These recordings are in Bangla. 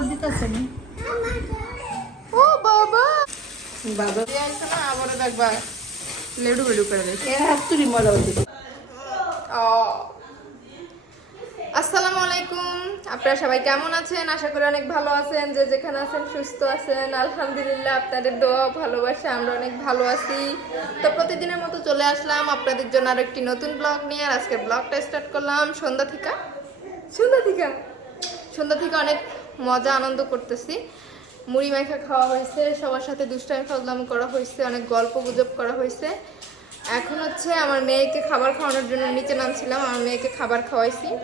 আবার দিতেছে না। ও বাবা। বাবা আসছে না আবারও দেখবা লেডু বেডু করে দিয়েছে। এর হাত তুলি মজা হচ্ছে। আসসালামু আলাইকুম। আপনারা সবাই কেমন আছেন? আশা করি অনেক ভালো আছেন যে যেখানে আছেন সুস্থ আছেন। আলহামদুলিল্লাহ আপনাদের দোয়া ভালোবাসা আমরা অনেক ভালো আছি। তো প্রতিদিনের মতো চলে আসলাম আপনাদের জন্য আরও একটি নতুন ব্লগ নিয়ে আর আজকে ব্লগটা স্টার্ট করলাম সন্ধ্যা থেকে। সন্ধ্যা থেকে? সন্ধ্যা থেকে অনেক মজা আনন্দ করতেছি। মুড়ি মাখা খাওয়া হয়েছে সবার সাথে দুষ্টামি ফাজলাম করা হয়েছে অনেক গল্প গুজব করা হয়েছে। এখন হচ্ছে আমার মেয়েকে খাবার খাওয়ানোর জন্য নিচে নামছিলাম আমার মেয়েকে খাবার খাওয়াইছি।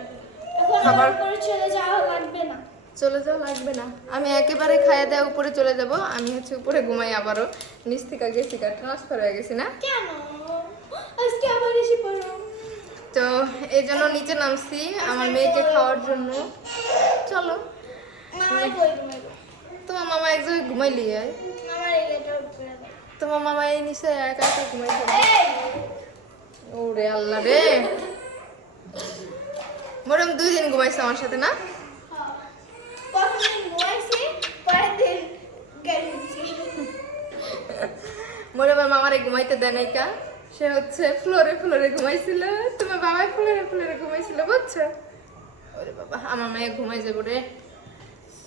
খাবার- চলে যাওয়া লাগবে না। চলে যাওয়া লাগবে না। আমি একেবারে খাইয়ে দেওয়া উপরে চলে যাব আমি হচ্ছে উপরে ঘুমাই আবারও। নিচ থেকে গেছি ট্রান্সফার হয়ে গেছি না? কেন? আজকে আবার এসে পড়ো। তো এই জন্য নিচে নামছি আমার মেয়েকে খাওয়ার জন্য। চলো। তোমার মামা এক জায়গায় ঘুমাইলি আয় তোমার মামা এই নিচে একা একা ঘুমাই ওরে আল্লাহ রে। মোটাম দুই দিন ঘুমাইছে আমার সাথে না? আমার মামারে ঘুমাইতে দেয় নাই কা? সে হচ্ছে ফ্লোরে ফ্লোরে ঘুমাইছিল। তোমার বাবাই ফ্লোরে ফ্লোরে ঘুমাইছিল বুঝছ? ওরে বাবা আমার মেয়ে ঘুমাই যাব রে।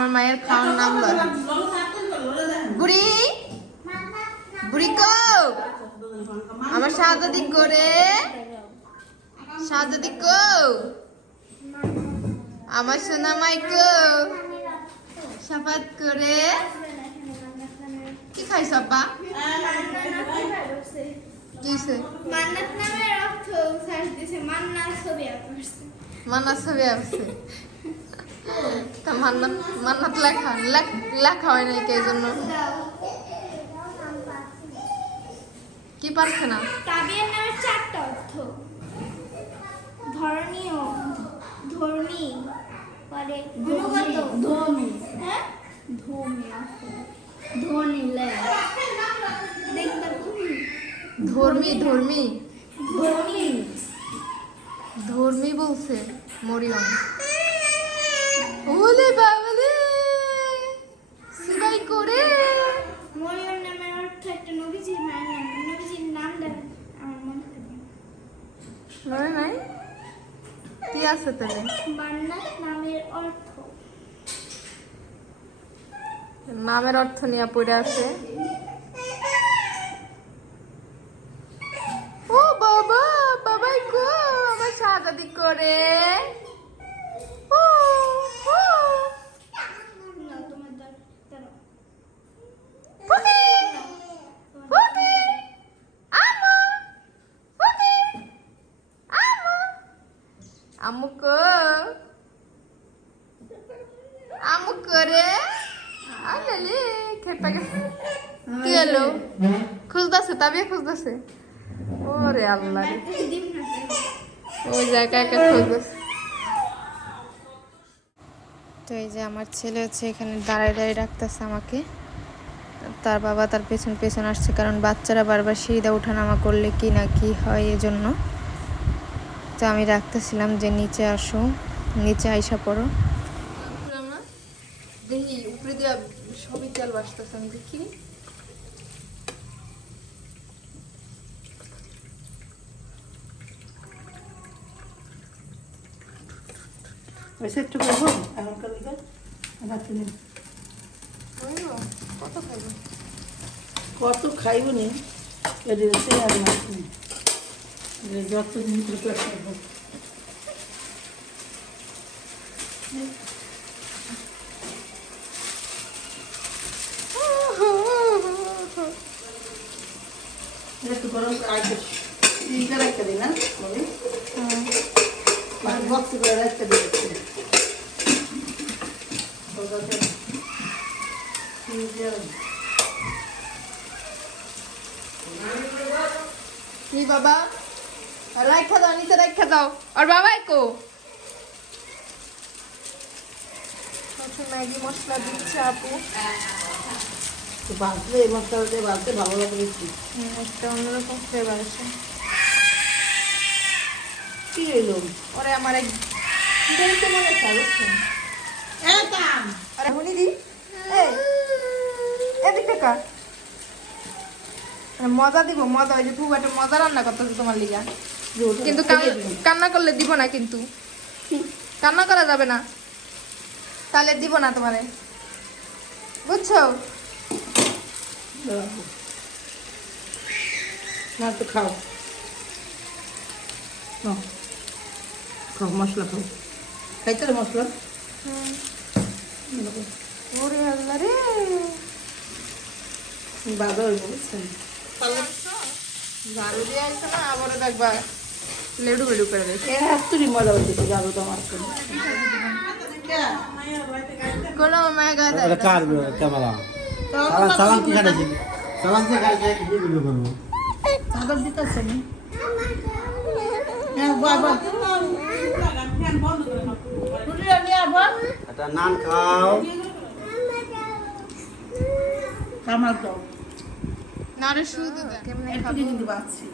আমার মায়ের খাওয়ার নাম ললো দেন বুড়ি? বুড়ি কো আমার সাদাদি করে। সাদাদি কো আমার সোনা মাই কো সাফাত করে। কি খাইছ আব্বা? কি হইছে? মান্নাত নামের অর্থ সার্চ দিছে মান্নার ছবি মান্নাত ছবি আছে তা মান্নাত মান্নাত লেখা লেখ- লেখা হয় নাই কে জন্য কি পারছে না? তাবিয়ার নামের চারটা অর্থ। ধরনীয় ধর্মী পরে গুণগত। হ্যাঁ? ধর্মী ধর্মী লে। ধর্মী ধর্মী। ধর্মী। ধর্মী বলছে মরিয়ম। নাই কি আছে তাহলে? নামের অর্থ। নামের অর্থ নিয়ে পড়ে আছে ও বাবা বাবাই গো আমার সাজাদি করে ও ও না তোমার দাঁড় দাঁড়াও ফুকি ফুকি আমু ফুকি আমু আমু কো আমু করে? কি এলো খুঁজতেছে তাবিয়া খুঁজতেছে? ওরে আল্লাহ। ওই জায়গা একা খুঁজতেছে। তো এই যে আমার ছেলে হচ্ছে এখানে দাঁড়ায় দাঁড়িয়ে রাখতেছে আমাকে। তার বাবা তার পেছন পেছন আসছে কারণ বাচ্চারা বারবার সিঁড়িদা ওঠানামা করলে কি না কি হয় এজন্য। তো আমি রাখতেছিলাম যে নিচে আসো নিচে আইসা পড়ো। দেখি উপরে দিয়া সবই তেল বাসতেছে আমি দেখি ওইসে একটু করব? এখনকার দিকে রাখতে দিন কত খাইবো? কত খাইব নি? এটি হচ্ছে আর মাছ নেই। যত দিন করব একটু গরম আগে ইটা রাখতে দিই না বলি মানে বক্স করে রাখতে দিই সদাতে কি বাবা? রাখা দাও নিচে রাখা দাও। আর বাবাই কো? ম্যাগি মশলা দিচ্ছে আপু। বাঁচলে এই মশলা দিয়ে বাঁচতে ভালো লাগে একটা অন্যরকম ফ্লেভার আছে। কি এলো ওরে আমার এক দেখতে মনে হয় বুঝছেন আরে হুনি দি। এই। টাকা মজা দিব মজা ওই যে খুব একটা মজা রান্না করতেছে তোমার লিগা। কিন্তু কান্না করলে দিব না কিন্তু। কান্না করা যাবে না। তাহলে দিব না তোমারে। বুঝছ? না তো খাও। নাও। খাও মশলা খাও। খাইতে রে মশলা? ওরে আল্লাহ রে। বাধা হইব বুঝছেন ঝাড়ু দিয়ে আসছে না আবারও দেখবা। লেডু বেডু করে এর হাত তুলি মজা হইতেছে জানো তোমার জন্য কোনো মায়ের গায়ে দেয় এটা কার ক্যামেরা সালাম কি কাটাছি সালাম কি কাটাছি কি ভিডিও করব? চাদর দিতেছে নি। হ্যাঁ নান খাও। কামাল দাও না রে শুধু কেমনে খাব? কিন্তু বাঁচছি।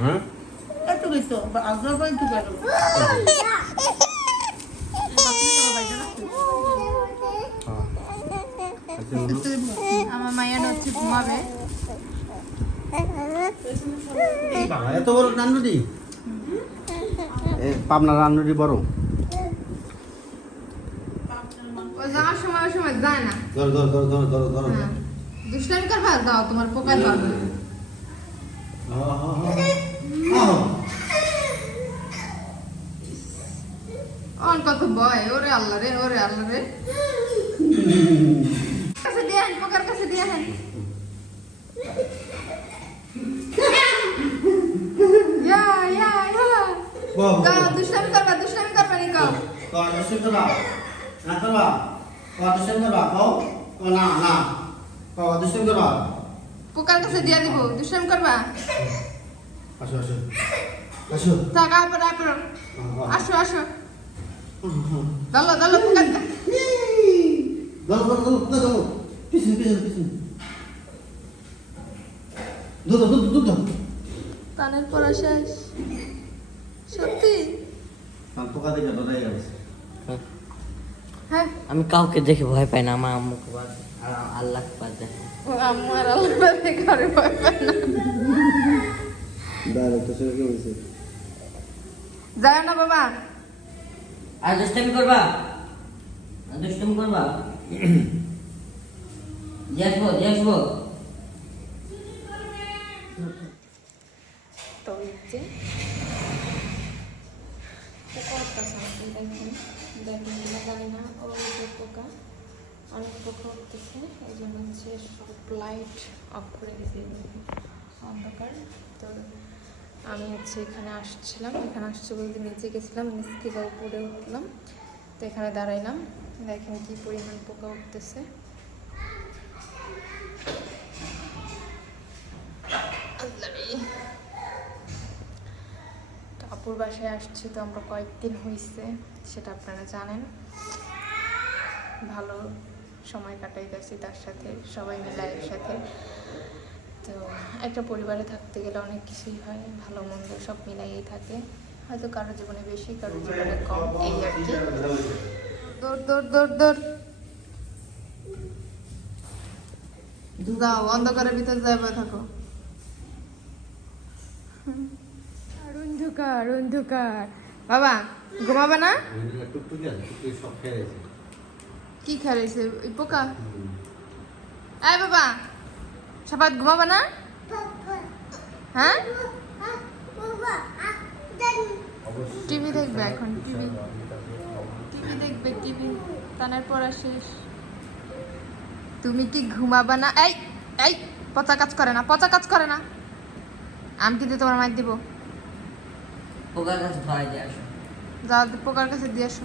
হ্যাঁ? একটু কিন্তু আগ্রহ কিন্তু গেল আমার মায়ের হচ্ছে ঘুমাবে। এত বড় রান্নুটি? পাবনা রান্নুটি বড়। ও যাওয়ার সময় সময় যায় না। ধরো ধরো ধরো ধরো ধরো ধরো। হ্যাঁ। দুষ্টামি করবা দাও তোমার পোকা দাও অন কত ভয় ওরে আল্লাহ রে ওরে আল্লাহ রে কাছে দিয়ে আন পোকার কাছে দিয়ে আন ইয়া ইয়া ইয়া গাও দুষ্টামি করবা দুষ্টামি করবা নি গাও দুষ্টামি করবা না করবা দুষ্টামি করবা কও না না দুষ্টামি করবা পোকার কাছে দিয়ে দিব দুষ্টামি করবা আসো আসো। আসো। থাক আপর আপর আসো আসো। দলো দলো পোকার ধরো ধরো ধরো ধরো পিছনে পিছনে পিছনে। দুধ দুধ দুধ কানের পড়া শেষ। সত্যি? পোকা দেখে ডরাই গেছে আমি কাউকে দেখে ভয় পাই না আমার আম্মুকে বাদ আর আল্লাহকে বাদ দেখে আল্লাহ ঘরে ভয় পায় না। দাঁড়া তো সে হয়েছে? যায় না বাবা। আর দুষ্টামি করবা? আর দুষ্টামি করবা? দেখব দেখব তো যে পোকা উঠতেছে নাকি দেখেন দেখেন। কিনা জানি না ওই যে পোকা অনেক পোকা উঠতেছে, এই জন্য হচ্ছে সব লাইট অফ করে দিয়েছি অন্ধকার। তো আমি হচ্ছে এখানে আসছিলাম। এখানে আসছে বলতে নিচে গেছিলাম, নিচ থেকে উপরে উঠলাম। তো এখানে দাঁড়াইলাম। দেখেন কি পরিমাণ পোকা উঠতেছে। আপুর বাসায় আসছি তো আমরা কয়েকদিন হয়েছে সেটা আপনারা জানেন। ভালো সময় কাটাইতেছি তার সাথে সবাই মিলে একসাথে। তো একটা পরিবারে থাকতে গেলে অনেক কিছুই হয় ভালো মন্দ সব মিলাইয়েই থাকে। হয়তো কারও জীবনে বেশি কারও জীবনে কম এই আর কি। দৌড় দৌড় দৌড় দৌড়। যাও অন্ধকারের ভিতর থাকো। আর অন্ধকার অন্ধকার। বাবা ঘুমাবে না? টুকটুকি আছে সব খেয়ে গেছে। কি খেলাইছে পোকা? এই বাবা সবাই ঘুমাবে না? হ্যাঁ? টিভি দেখবে এখন টিভি। টিভি দেখবে টিভি। তানের পড়া শেষ। তুমি কি ঘুমাবে না? এই এই পচা কাজ করে না পচা কাজ করে না। আমি কিন্তু তোমার মাইর দিব। পোকার কাছে যাও পোকার কাছে দিয়ে আসো।